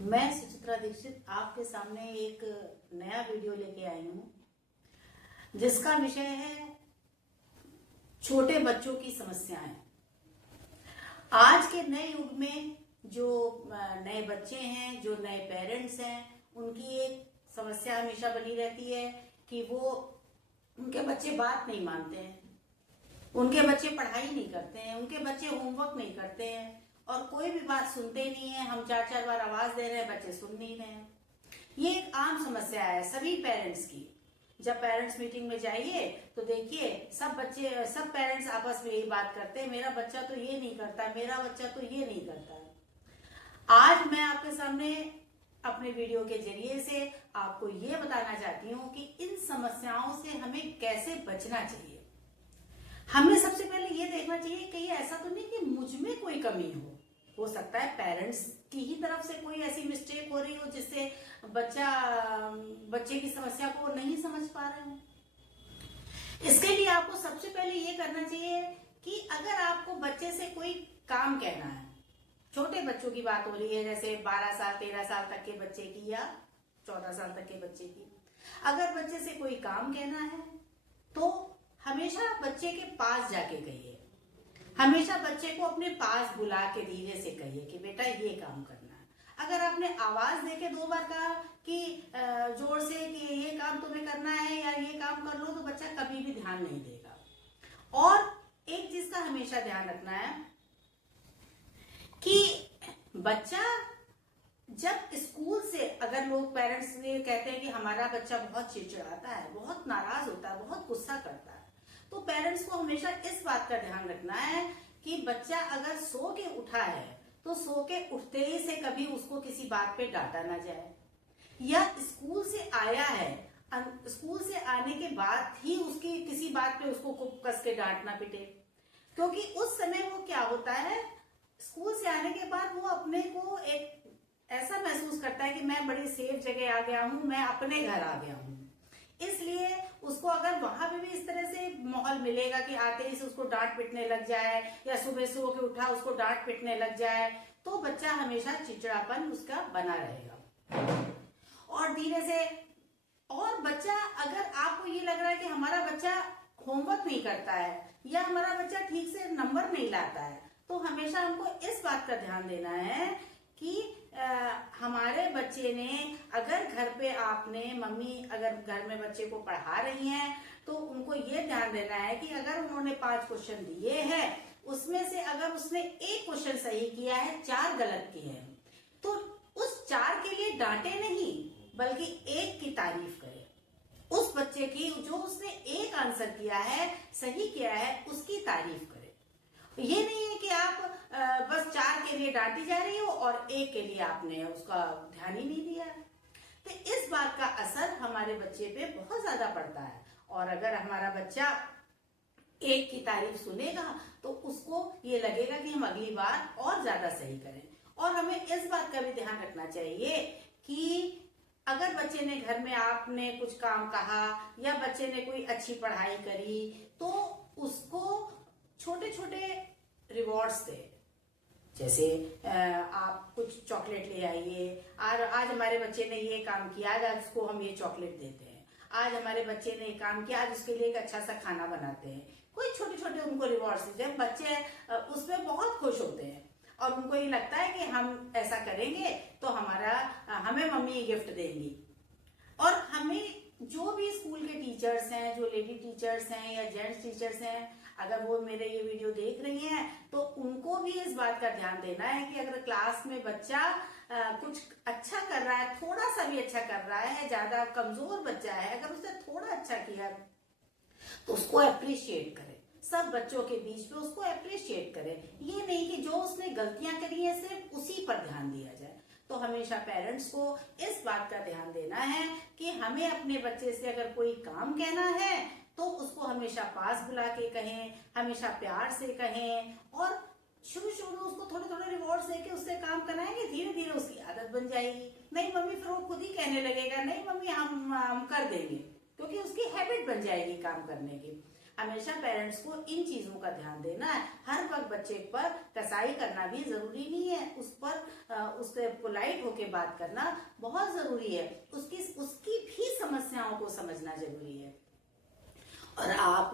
मैं सुचित्रा दीक्षित आपके सामने एक नया वीडियो लेके आई हूँ जिसका विषय है छोटे बच्चों की समस्याएं। आज के नए युग में जो नए बच्चे हैं, जो नए पेरेंट्स हैं, उनकी एक समस्या हमेशा बनी रहती है कि उनके बच्चे बात नहीं मानते हैं, उनके बच्चे पढ़ाई नहीं करते हैं, उनके बच्चे होमवर्क नहीं करते हैं और कोई भी बात सुनते नहीं है। हम 4-4 बार आवाज दे रहे हैं, बच्चे सुन नहीं रहे हैं। ये एक आम समस्या है सभी पेरेंट्स की। जब पेरेंट्स मीटिंग में जाइए तो देखिए सब पेरेंट्स आपस में यही बात करते हैं, मेरा बच्चा तो ये नहीं करता, मेरा बच्चा तो ये नहीं करता। आज मैं आपके सामने अपने वीडियो के जरिए से आपको ये बताना चाहती हूँ कि इन समस्याओं से हमें कैसे बचना चाहिए। हमें सबसे पहले ये देखना चाहिए कहीं ऐसा तो नहीं कि मुझ में कोई कमी हो सकता है पेरेंट्स की ही तरफ से कोई ऐसी मिस्टेक हो रही हो जिससे बच्चे की समस्या को नहीं समझ पा रहे हो। इसके लिए आपको सबसे पहले ये करना चाहिए कि अगर आपको बच्चे से कोई काम कहना है, छोटे बच्चों की बात हो रही है, जैसे 12 साल 13 साल तक के बच्चे की या 14 साल तक के बच्चे की, अगर बच्चे से कोई काम कहना है तो हमेशा बच्चे के पास जाके कहिए, हमेशा बच्चे को अपने पास बुला के धीरे से कहिए कि बेटा ये काम करना है। अगर आपने आवाज देके 2 बार कहा कि जोर से कि ये काम तुम्हें करना है या ये काम कर लो, तो बच्चा कभी भी ध्यान नहीं देगा। और एक चीज का हमेशा ध्यान रखना है कि बच्चा जब स्कूल से, अगर लोग पेरेंट्स ये कहते हैं कि हमारा बच्चा बहुत चिड़चिड़ाता है, बहुत नाराज होता है, बहुत गुस्सा करता है, तो पेरेंट्स को हमेशा इस बात का ध्यान रखना है कि बच्चा अगर सो के उठा है तो सो के उठते ही से कभी उसको किसी बात पे डांटा ना जाए, या स्कूल से आया है, स्कूल से आने के बाद ही उसकी किसी बात पे उसको कस के डांटना पिटे। क्योंकि उस समय वो क्या होता है, स्कूल से आने के बाद वो अपने को एक ऐसा महसूस करता है कि मैं बड़ी सेफ जगह आ गया हूं, मैं अपने घर आ गया हूं। इसलिए उसको अगर वहां पे भी इस तरह से माहौल मिलेगा कि आते ही से उसको डांट पिटने लग जाए या सुबह सो के उठा उसको डांट पिटने लग जाए, तो बच्चा हमेशा चिड़चिड़ापन उसका बना रहेगा। और धीरे से, और बच्चा, अगर आपको ये लग रहा है कि हमारा बच्चा होमवर्क नहीं करता है या हमारा बच्चा ठीक से नंबर नहीं लाता है, तो हमेशा हमको इस बात का ध्यान देना है कि हमारे बच्चे ने, अगर घर पे आपने मम्मी अगर घर में बच्चे को पढ़ा रही हैं तो उनको ये ध्यान देना है कि अगर उन्होंने 5 क्वेश्चन दिए हैं, उसमें से अगर उसने 1 क्वेश्चन सही किया है, 4 गलत किए हैं, तो उस 4 के लिए डांटे नहीं बल्कि 1 की तारीफ करे। उस बच्चे की जो उसने 1 आंसर किया है, सही किया है, उसकी तारीफ करे। ये नहीं है कि आप बस 4 के लिए डांटी जा रही हो और 1 के लिए आपने उसका ध्यान ही नहीं दिया। तो इस बात का असर हमारे बच्चे पे बहुत ज्यादा पड़ता है। और अगर हमारा बच्चा 1 की तारीफ सुनेगा तो उसको ये लगेगा कि हम अगली बार और ज्यादा सही करें। और हमें इस बात का भी ध्यान रखना चाहिए कि अगर बच्चे ने घर में आपने कुछ काम कहा या बच्चे ने कोई अच्छी पढ़ाई करी, तो उसको छोटे छोटे रिवॉर्ड्स दे। जैसे आप कुछ चॉकलेट ले आइए, और आज हमारे बच्चे ने ये काम किया, आज उसको हम ये चॉकलेट देते हैं। आज हमारे बच्चे ने ये काम किया, आज उसके लिए एक अच्छा सा खाना बनाते हैं। कोई छोटे छोटे उनको रिवॉर्ड्स दीजिए। बच्चे उसमें बहुत खुश होते हैं और उनको ये लगता है कि हम ऐसा करेंगे तो हमें मम्मी गिफ्ट देंगी। और हमें जो भी स्कूल के टीचर्स हैं, जो लेडी टीचर्स हैं या जेंट्स टीचर्स हैं, अगर वो मेरे ये वीडियो देख रही हैं तो उनको भी इस बात का ध्यान देना है कि अगर क्लास में बच्चा कुछ अच्छा कर रहा है, थोड़ा सा भी अच्छा कर रहा है, ज्यादा कमजोर बच्चा है, अगर उसने थोड़ा अच्छा किया तो उसको अप्रिशिएट करें। सब बच्चों के बीच में उसको अप्रिशिएट करें। ये नहीं कि जो उसने गलतियां करी है सिर्फ उसी पर ध्यान दिया जाए। तो हमेशा पेरेंट्स को इस बात का ध्यान देना है कि हमें अपने बच्चे से अगर कोई काम कहना है तो उसको हमेशा पास बुला के कहें, हमेशा प्यार से कहें, और शुरू शुरू में उसको थोड़े थोड़े रिवॉर्ड्स देके उससे काम कराएंगे, धीरे धीरे उसकी आदत बन जाएगी। नहीं मम्मी, फिर वो खुद ही कहने लगेगा नहीं मम्मी हम कर देंगे, क्योंकि उसकी हैबिट बन जाएगी काम करने की। हमेशा पेरेंट्स को इन चीजों का ध्यान देना है। हर वक्त बच्चे पर कसाई करना भी जरूरी नहीं है, उस पर उसके पोलाइट होके बात करना बहुत जरूरी है, उसकी भी समस्याओं को समझना जरूरी है। और आप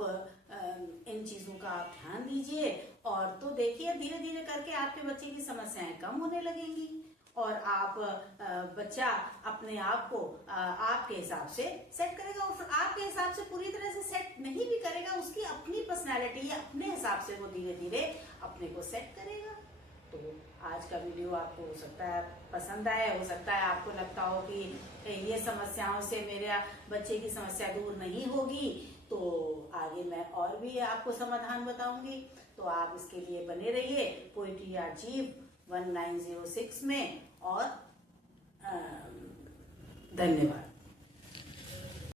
इन चीजों का आप ध्यान दीजिए, और तो देखिए धीरे धीरे करके आपके बच्चे की समस्याएं कम होने लगेंगी, और आप बच्चा अपने आप को आपके हिसाब से सेट करेगा। और आपके हिसाब से पूरी तरह से सेट नहीं भी करेगा, उसकी अपनी पर्सनैलिटी है, अपने हिसाब से वो धीरे धीरे अपने को सेट करेगा। तो आज का वीडियो आपको हो सकता है पसंद आए, हो सकता है आपको लगता हो कि ये समस्याओं से मेरे बच्चे की समस्या दूर नहीं होगी, तो आगे मैं और भी आपको समाधान बताऊंगी। तो आप इसके लिए बने रहिए पोएट्री आर्चीव 1906 में। और धन्यवाद।